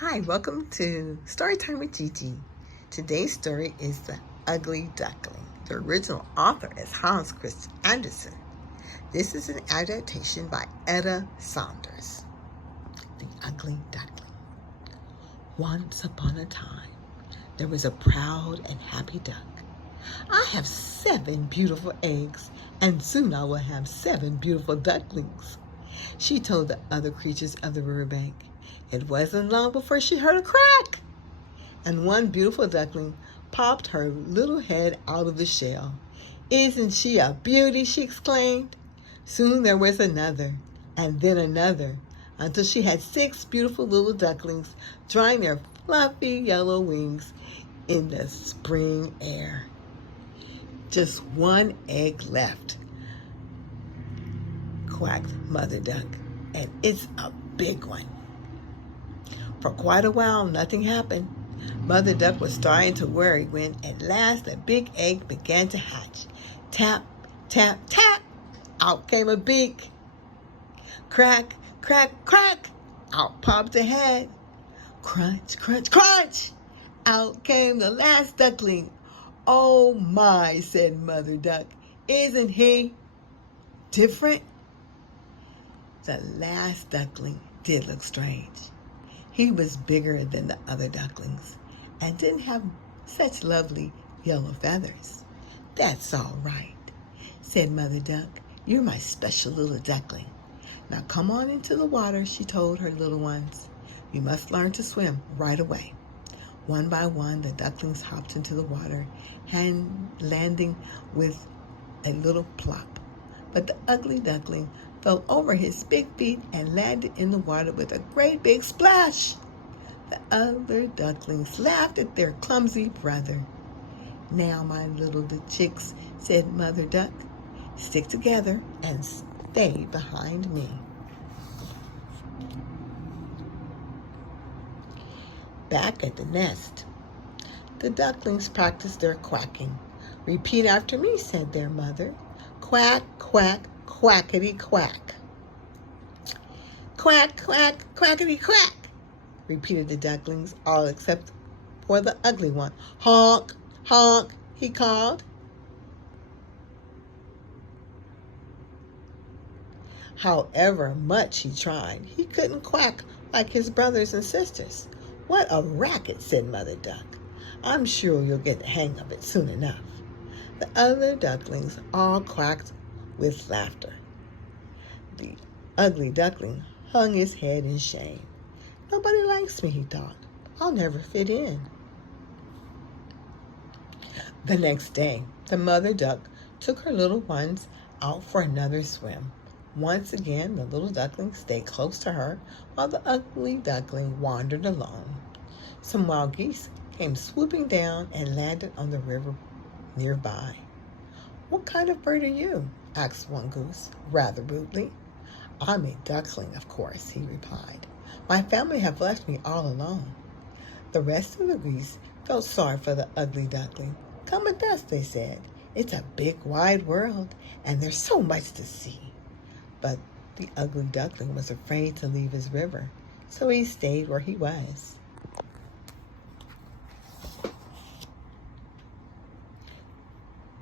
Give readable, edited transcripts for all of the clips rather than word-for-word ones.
Hi, welcome to Storytime with Gigi. Today's story is The Ugly Duckling. The original author is Hans Christian Andersen. This is an adaptation by Etta Saunders. The Ugly Duckling. Once upon a time, there was a proud and happy duck. I have 7 beautiful eggs, and soon I will have 7 beautiful ducklings, she told the other creatures of the riverbank. It wasn't long before she heard a crack, and one beautiful duckling popped her little head out of the shell. "Isn't she a beauty?" she exclaimed. Soon there was another, and then another, until she had 6 beautiful little ducklings drying their fluffy yellow wings in the spring air. "Just one egg left," quacked Mother Duck, "and it's a big one." For quite a while, nothing happened. Mother Duck was starting to worry when, at last, a big egg began to hatch. Tap, tap, tap! Out came a beak. Crack, crack, crack! Out popped a head. Crunch, crunch, crunch! Out came the last duckling. "Oh my," said Mother Duck. "Isn't he different?" The last duckling did look strange. He was bigger than the other ducklings and didn't have such lovely yellow feathers. "That's all right," said Mother Duck. "You're my special little duckling. Now come on into the water," she told her little ones. "You must learn to swim right away." One by one, the ducklings hopped into the water, landing with a little plop. But the ugly duckling fell over his big feet and landed in the water with a great big splash. The other ducklings laughed at their clumsy brother. "Now, my little chicks," said Mother Duck, "stick together and stay behind me." Back at the nest, the ducklings practiced their quacking. "Repeat after me," said their mother. "Quack, quack, quackity quack." "Quack, quack, quackity quack," repeated the ducklings, all except for the ugly one. "Honk, honk," he called. However much he tried, he couldn't quack like his brothers and sisters. "What a racket," said Mother Duck. "I'm sure you'll get the hang of it soon enough." The other ducklings all quacked with laughter. The ugly duckling hung his head in shame. "Nobody likes me," he thought. "I'll never fit in." The next day, the Mother Duck took her little ones out for another swim. Once again, the little duckling stayed close to her while the ugly duckling wandered alone. Some wild geese came swooping down and landed on the river nearby. "What kind of bird are you?" asked one goose, rather rudely. "I'm a duckling, of course," he replied. "My family have left me all alone." The rest of the geese felt sorry for the ugly duckling. "Come with us," they said. "It's a big, wide world, and there's so much to see." But the ugly duckling was afraid to leave his river, so he stayed where he was.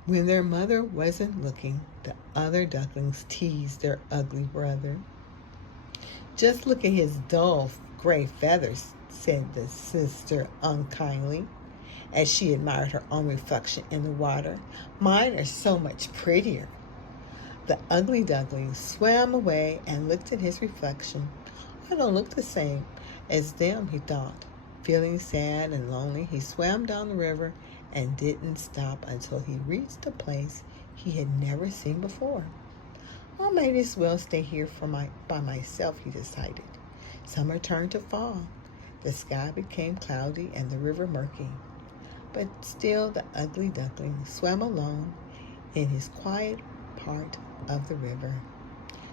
When their mother wasn't looking, the other ducklings teased their ugly brother. "Just look at his dull gray feathers," said the sister unkindly, as she admired her own reflection in the water. "Mine are so much prettier." The ugly duckling swam away and looked at his reflection. "I don't look the same as them," he thought. Feeling sad and lonely, he swam down the river and didn't stop until he reached a place he had never seen before. "I might as well stay here by myself," he decided. Summer turned to fall. The sky became cloudy and the river murky. But still the ugly duckling swam alone in his quiet part of the river.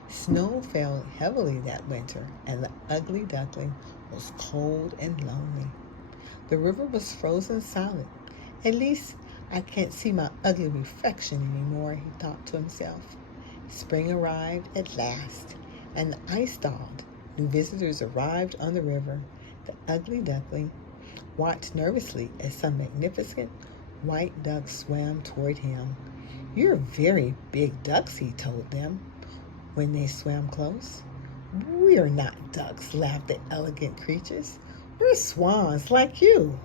Snow fell heavily that winter, and the ugly duckling was cold and lonely. The river was frozen solid. "At least I can't see my ugly reflection anymore," he thought to himself. Spring arrived at last, and the ice thawed. New visitors arrived on the river. The ugly duckling watched nervously as some magnificent white ducks swam toward him. "You're very big ducks," he told them when they swam close. "We are not ducks," laughed the elegant creatures. "We're swans like you."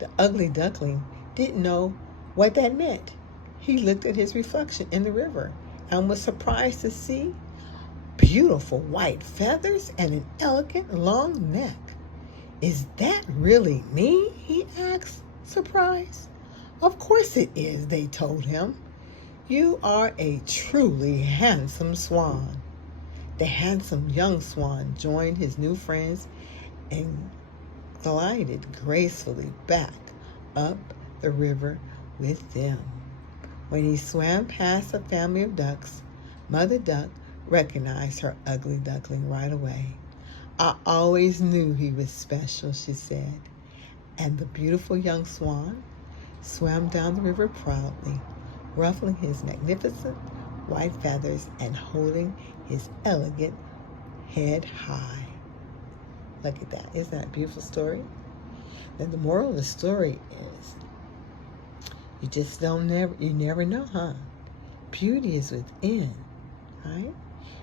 The ugly duckling didn't know what that meant. He looked at his reflection in the river and was surprised to see beautiful white feathers and an elegant long neck. "Is that really me?" he asked, surprised. "Of course it is," they told him. "You are a truly handsome swan." The handsome young swan joined his new friends and glided gracefully back up the river with them. When he swam past a family of ducks, Mother Duck recognized her ugly duckling right away. "I always knew he was special," she said. And the beautiful young swan swam down the river proudly, ruffling his magnificent white feathers and holding his elegant head high. Look at that. Isn't that a beautiful story? Then the moral of the story is you never know, huh? Beauty is within, right?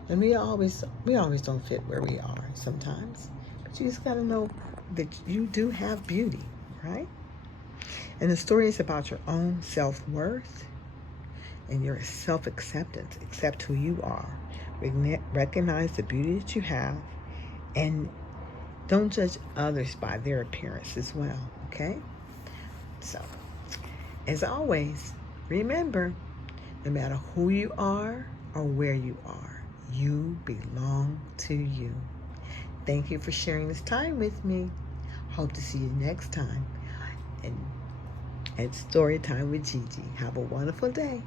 And we always don't fit where we are sometimes. But you just got to know that you do have beauty, right? And the story is about your own self-worth and your self-acceptance. Accept who you are. Recognize the beauty that you have, and don't judge others by their appearance as well, okay? So, as always, remember, no matter who you are or where you are, you belong to you. Thank you for sharing this time with me. Hope to see you next time. And Story Time with Gigi. Have a wonderful day.